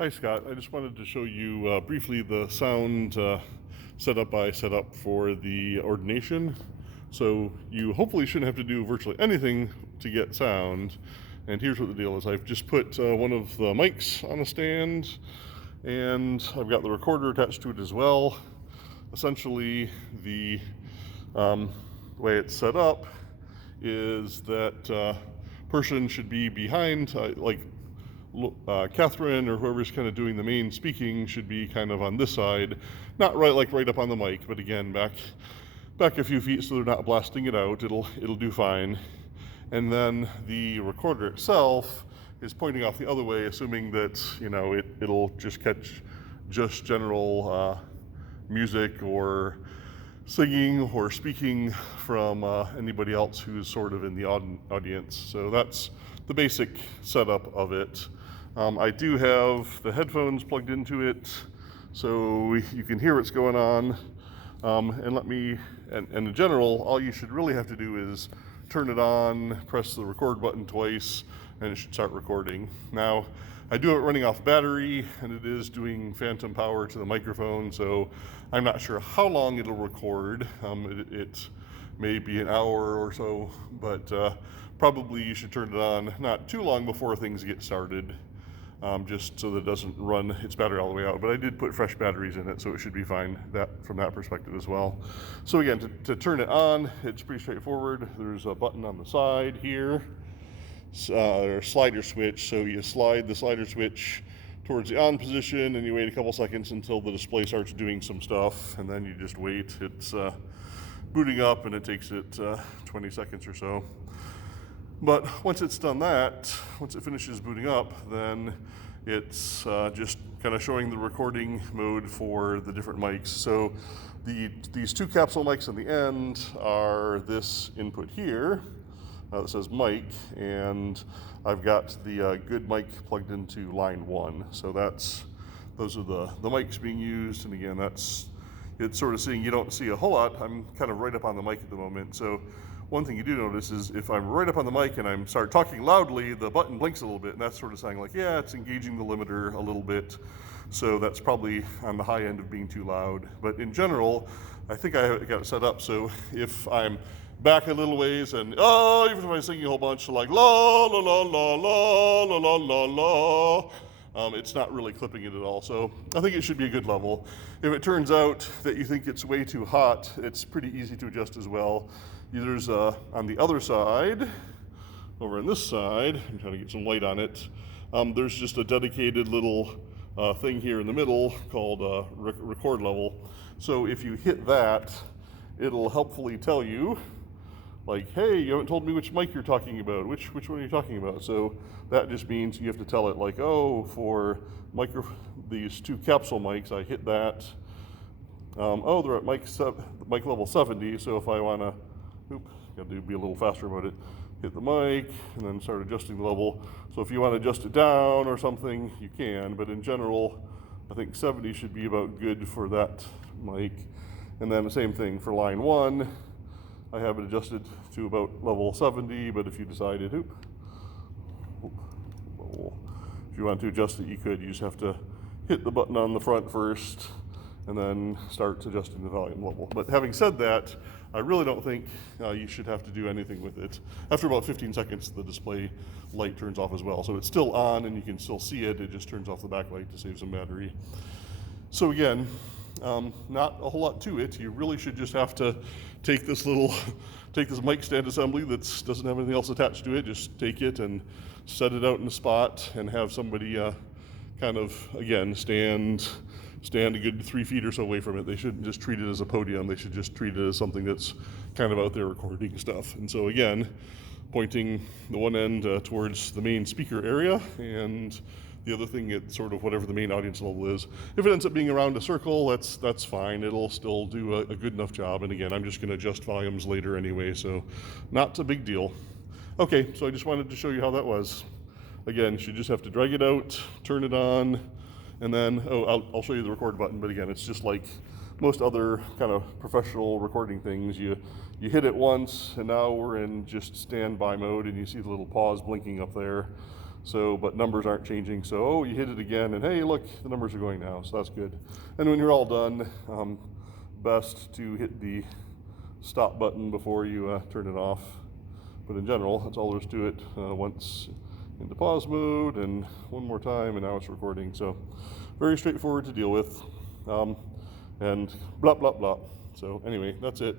Hi Scott, I just wanted to show you briefly the sound setup I set up for the ordination. So you hopefully shouldn't have to do virtually anything to get sound. And here's what the deal is. I've just put one of the mics on a stand, and I've got the recorder attached to it as well. Essentially, the way it's set up is that person should be behind, Catherine or whoever's kind of doing the main speaking should be kind of on this side, not right up on the mic, but again back a few feet so they're not blasting it out. It'll do fine. And then the recorder itself is pointing off the other way, assuming that it'll just catch just general music or singing or speaking from anybody else who's sort of in the audience. So that's the basic setup of it. I do have the headphones plugged into it, so you can hear what's going on. And in general, all you should really have to do is turn it on, press the record button twice, and it should start recording. Now, I do it running off battery, and it is doing phantom power to the microphone, so I'm not sure how long it'll record. It may be an hour or so, but probably you should turn it on not too long before things get started, just so that it doesn't run its battery all the way out. But I did put fresh batteries in it, so it should be fine from that perspective as well. So again, to turn it on, it's pretty straightforward. There's a button on the side here, or slider switch. So you slide the slider switch towards the on position, and you wait a couple seconds until the display starts doing some stuff, and then you just wait. It's booting up, and it takes it 20 seconds or so. But once it's done that, once it finishes booting up, then it's just kind of showing the recording mode for the different mics. So these two capsule mics on the end are this input here that says mic, and I've got the good mic plugged into line 1. So those are the mics being used, and again, it's sort of seeing, you don't see a whole lot. I'm kind of right up on the mic at the moment. So one thing you do notice is if I'm right up on the mic and I start talking loudly, the button blinks a little bit, and that's sort of saying like, yeah, it's engaging the limiter a little bit. So that's probably on the high end of being too loud. But in general, I think I got it set up so if I'm back a little ways and even if I'm singing a whole bunch like la la la la la la la la la, it's not really clipping it at all. So I think it should be a good level. If it turns out that you think it's way too hot, it's pretty easy to adjust as well. There's on the other side, over on this side, I'm trying to get some light on it, there's just a dedicated little thing here in the middle called record level. So if you hit that, it'll helpfully tell you, like, hey, you haven't told me which mic you're talking about. Which one are you talking about? So that just means you have to tell it, like, oh, for these two capsule mics, I hit that. They're at mic level 70, so if I want to, gotta be a little faster about it, hit the mic and then start adjusting the level. So if you want to adjust it down or something, you can, but in general, I think 70 should be about good for that mic. And then the same thing for line 1. I have it adjusted to about level 70, but if you decided, if you want to adjust it, you could. You just have to hit the button on the front first and then start adjusting the volume level. But having said that, I really don't think you should have to do anything with it. After about 15 seconds, the display light turns off as well. So it's still on and you can still see it. It just turns off the backlight to save some battery. So again, not a whole lot to it. You really should just have to take this mic stand assembly that doesn't have anything else attached to it, just take it and set it out in a spot and have somebody kind of, again, stand a good 3 feet or so away from it. They shouldn't just treat it as a podium. They should just treat it as something that's kind of out there recording stuff. And so again, pointing the one end towards the main speaker area, and the other thing at sort of whatever the main audience level is. If it ends up being around a circle, that's fine. It'll still do a good enough job. And again, I'm just going to adjust volumes later anyway, so not a big deal. Okay, so I just wanted to show you how that was. Again, you just have to drag it out, turn it on, and then, I'll show you the record button, but again, it's just like most other kind of professional recording things. You hit it once, and now we're in just standby mode, and you see the little pause blinking up there. So, but numbers aren't changing. So, oh, you hit it again, and hey, look, the numbers are going now. So that's good. And when you're all done, best to hit the stop button before you turn it off. But in general, that's all there is to it. Once into pause mode, and one more time, and now it's recording. So very straightforward to deal with, and blah, blah, blah. So anyway, that's it.